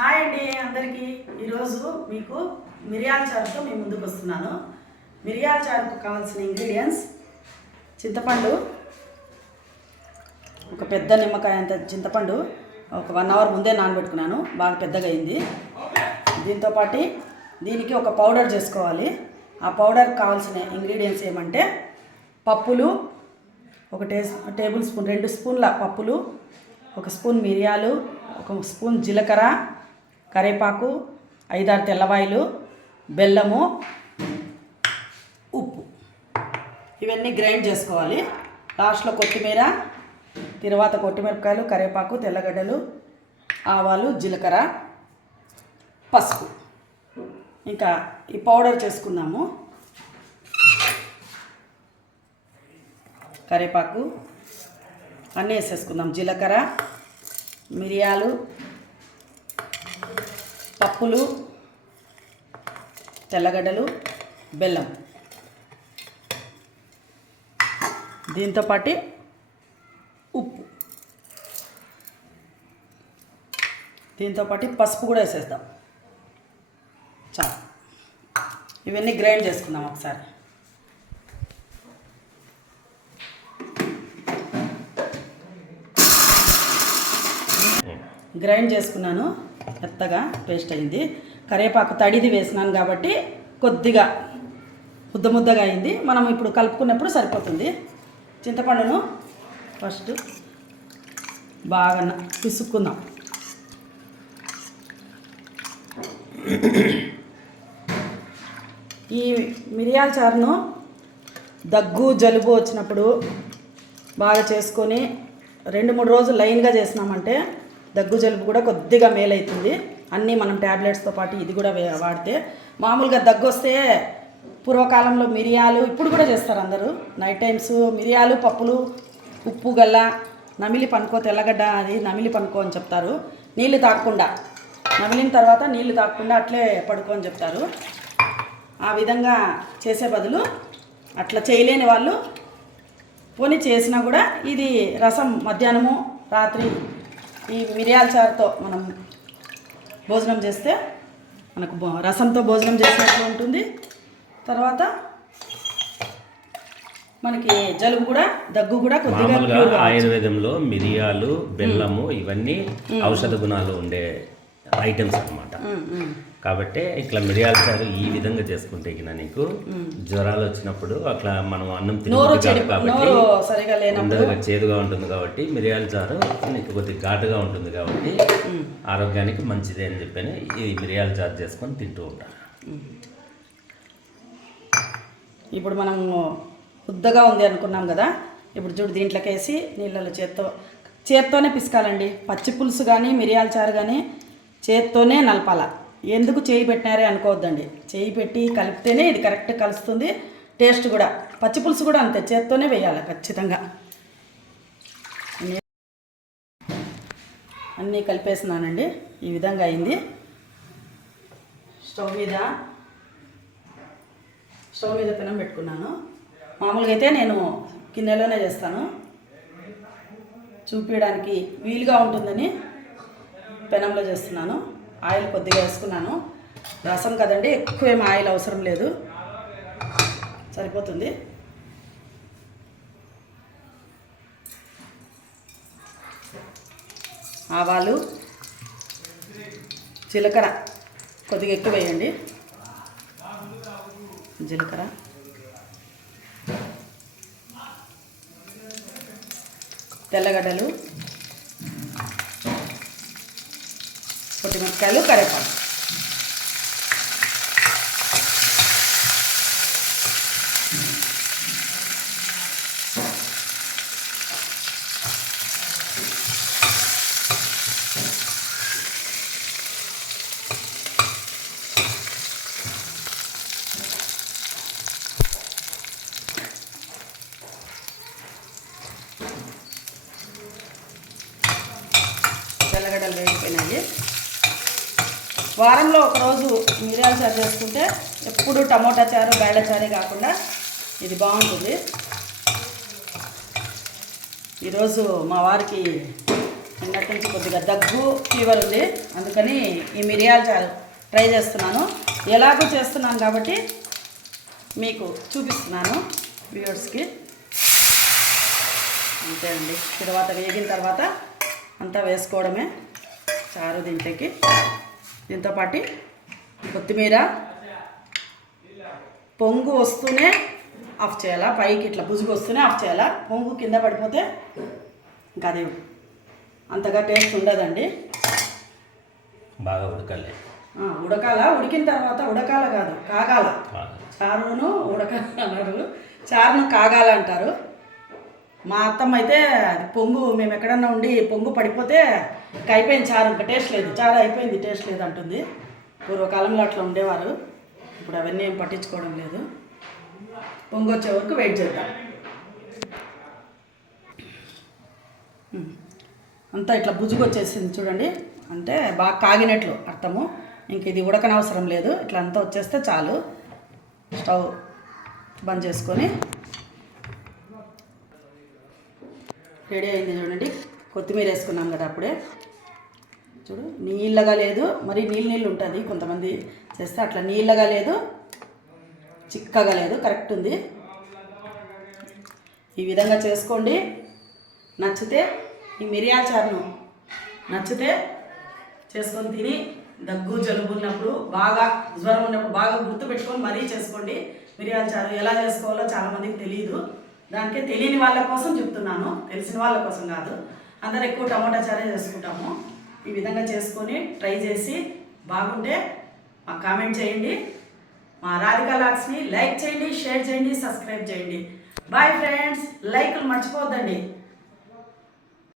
Hi అండి అందరికీ. ఈరోజు మీకు మిరియాల చారుతో మేము ముందుకు వస్తున్నాను. మిరియాల చారుకు కావాల్సిన ఇంగ్రీడియంట్స్: చింతపండు, ఒక పెద్ద నిమ్మకాయ అంత చింతపండు ఒక 1 అవర్ ముందే నానబెట్టుకున్నాను, బాగా పెద్దగా అయింది. దీంతోపాటు దీనికి ఒక పౌడర్ చేసుకోవాలి. ఆ పౌడర్కి కావాల్సిన ఇంగ్రీడియంట్స్ ఏమంటే పప్పులు, ఒక టేబుల్ స్పూన్ 2 స్పూన్ల పప్పులు, 1 స్పూన్ మిరియాలు, 1 స్పూన్ జీలకర్ర, కరివేపాకు, 5-6 తెల్లవాయలు, బెల్లము, ఉప్పు. ఇవన్నీ గ్రైండ్ చేసుకోవాలి. లాస్ట్లో కొత్తిమీర, తర్వాత కొట్టిమిరపకాయలు, కరివేపాకు, తెల్లగడ్డలు, ఆవాలు, జీలకర్ర, పసుపు. ఇంకా ఈ పౌడర్ చేసుకుందాము. కరివేపాకు అన్నీ వేసేసుకుందాం. జీలకర్ర, మిరియాలు, పప్పులు, తెల్లగడ్డలు, బెల్లం. దీంతోపాటు ఉప్పు, దీంతోపాటు పసుపు కూడా వేసేద్దాం. చాలు. ఇవన్నీ గ్రైండ్ చేసుకుందాం ఒకసారి. గ్రైండ్ చేసుకున్నాను, మెత్తగా పేస్ట్ అయింది. కరివేపాకు తడిది వేసినాను కాబట్టి కొద్దిగా ముద్దగా అయింది. మనం ఇప్పుడు కలుపుకున్నప్పుడు సరిపోతుంది. చింతపండును ఫస్ట్ బాగా పిసుక్కుందాం. ఈ మిరియాల చారును దగ్గు జలుబు వచ్చినప్పుడు బాగా చేసుకొని 2-3 రోజులు లైన్గా చేసినామంటే దగ్గు జలుబు కూడా కొద్దిగా మేలవుతుంది. అన్నీ మనం ట్యాబ్లెట్స్తో పాటు ఇది కూడా వాడితే. మామూలుగా దగ్గు వస్తే పూర్వకాలంలో మిరియాలు, ఇప్పుడు కూడా చేస్తారు అందరూ, నైట్ టైమ్స్ మిరియాలు, పప్పులు, ఉప్పు గల్ల నమిలి పనుకో, తెల్లగడ్డ అది నమిలి పనుకో అని చెప్తారు. నీళ్ళు తాగకుండా, నమిలిన తర్వాత నీళ్ళు తాగకుండా అట్లే పడుకో అని చెప్తారు. ఆ విధంగా చేసే బదులు అట్లా చేయలేని వాళ్ళు పోనీ చేసినా కూడా ఇది రసం మధ్యాహ్నము రాత్రి ఈ మిరియాల చారుతో మనం భోజనం చేస్తే మనకు రసంతో భోజనం చేసినట్లు ఉంటుంది. తర్వాత మనకి జలుబు కూడా దగ్గు కూడా కొద్దిగా. ఆయుర్వేదంలో మిరియాలు, బెల్లము ఇవన్నీ ఔషధ గుణాలు ఉండే ఐటమ్స్ అన్నమాట. కాబట్టి ఇట్లా మిరియాల చారు ఈ విధంగా చేసుకుంటే నీకు జ్వరాలు వచ్చినప్పుడు అట్లా మనం అన్నం తినదు కాబట్టి చేదుగా ఉంటుంది. కాబట్టి మిరియాల చారు నీకు కొద్దిగా ఘాటుగా ఉంటుంది కాబట్టి ఆరోగ్యానికి మంచిదే అని చెప్పని ఈ మిరియాల చారు చేసుకొని తింటూ ఉంటారు. ఇప్పుడు మనం ముద్దగా ఉంది అనుకున్నాం కదా, ఇప్పుడు చూడు దీంట్లోకి వేసి నీళ్ళలో చేత్తోనే పిసకాలండి. పచ్చి పులుసు కానీ మిరియాల చారు కానీ చేత్తోనే నలపాల. ఎందుకు చేయి పెట్టినారే అనుకోవద్దండి. చేయి పెట్టి కలిపితేనే ఇది కరెక్ట్ కలుస్తుంది. టేస్ట్ కూడా పచ్చి పులుసు కూడా అంతే, చేత్తోనే వేయాలి ఖచ్చితంగా. అన్నీ కలిపేసినానండి. ఈ విధంగా అయింది. స్టవ్ మీద పెనం పెట్టుకున్నాను. మామూలుగా అయితే నేను గిన్నెలోనే చేస్తాను, చూపించడానికి వీలుగా ఉంటుందని పెనంలో చేస్తున్నాను. ఆయిల్ కొద్దిగా వేసుకున్నాను. రసం కదండి, ఎక్కువేం ఆయిల్ అవసరం లేదు, సరిపోతుంది. ఆవాలు, జీలకర్ర కొద్దిగా ఎక్కువ వేయండి. జీలకర్ర, తెల్లగడ్డలు, కొట్టిమిరపకాయలు, కరివేపాకు. తెల్లగడ్డలు వేగిపోయినాయి. వారంలో ఒకరోజు మిరియాల చారు చేసుకుంటే ఎప్పుడు టమోటా చారు, బేళ్ళ చారే కాకుండా ఇది బాగుంటుంది. ఈరోజు మా వారికి నిన్నటి నుంచి కొద్దిగా దగ్గు ఫీవర్ ఉంది, అందుకని ఈ మిరియాల చారు ట్రై చేస్తున్నాను. ఎలాగో చేస్తున్నాను కాబట్టి మీకు చూపిస్తున్నాను వ్యూవర్స్కి. అంతే అండి. తర్వాత వేగిన తర్వాత అంతా వేసుకోవడమే చారు దీంట్లోకి. దీంతోపాటు కొత్తిమీర పొంగు వస్తూనే ఆఫ్ చేయాలా, పైకి ఇట్లా బుజుగు వస్తూనే ఆఫ్ చేయాలా. పొంగు కింద పడిపోతే ఇంకా అది అంతగా టేస్ట్ ఉండదండి. బాగా ఉడకాలి. ఉడకాల, ఉడికిన తర్వాత ఉడకాల కాదు, కాగాల. చారును ఉడకాలన్నారు, చారును కాగాల అంటారు. మా అత్తమ్మ అయితే అది పొంగు, మేము ఎక్కడన్నా ఉండి పొంగు పడిపోతే ఇంకా అయిపోయింది చారు, ఇంకా టేస్ట్ లేదు, చారు అయిపోయింది టేస్ట్ లేదు అంటుంది. పూర్వకాలంలో అట్లా ఉండేవారు, ఇప్పుడు అవన్నీ ఏం పట్టించుకోవడం లేదు. పొంగు వచ్చే వరకు వెయిట్ చేద్దాం. అంతా ఇట్లా బుజుగు వచ్చేసింది చూడండి, అంటే బాగా కాగినట్లు అర్థము. ఇంక ఇది ఉడకనవసరం లేదు, ఇట్లా అంతా వచ్చేస్తే చాలు. స్టవ్ బంద్ చేసుకొని రెడీ అయింది చూడండి. కొత్తిమీర వేసుకున్నాం కదా అప్పుడే, చూడు నీళ్ళగా లేదు, మరి నీళ్ళు ఉంటుంది కొంతమంది చేస్తే, అట్లా నీళ్ళగా లేదు, చిక్కగా లేదు, కరెక్ట్ ఉంది. ఈ విధంగా చేసుకోండి. నచ్చితే ఈ మిరియాల చారును నచ్చితే చేసుకొని తిని, దగ్గు జలుబు ఉన్నప్పుడు, బాగా జ్వరం ఉన్నప్పుడు బాగా గుర్తుపెట్టుకొని మరీ చేసుకోండి. మిరియాల చారు ఎలా చేసుకోవాలో చాలామందికి తెలియదు, దానికే తెలియని వాళ్ళ కోసం చెప్తున్నాను, తెలిసిన వాళ్ళ కోసం కాదు. అందరు ఎక్కువ టమోటా చారే చేసుకుంటాము. ఈ విధంగా చేసుకొని ట్రై చేసి బాగుంటే మాకు కామెంట్ చేయండి. మా రాధికా లాగ్స్ని లైక్ చేయండి, షేర్ చేయండి, సబ్స్క్రైబ్ చేయండి. బాయ్ ఫ్రెండ్స్, లైక్లు మర్చిపోవద్దండి.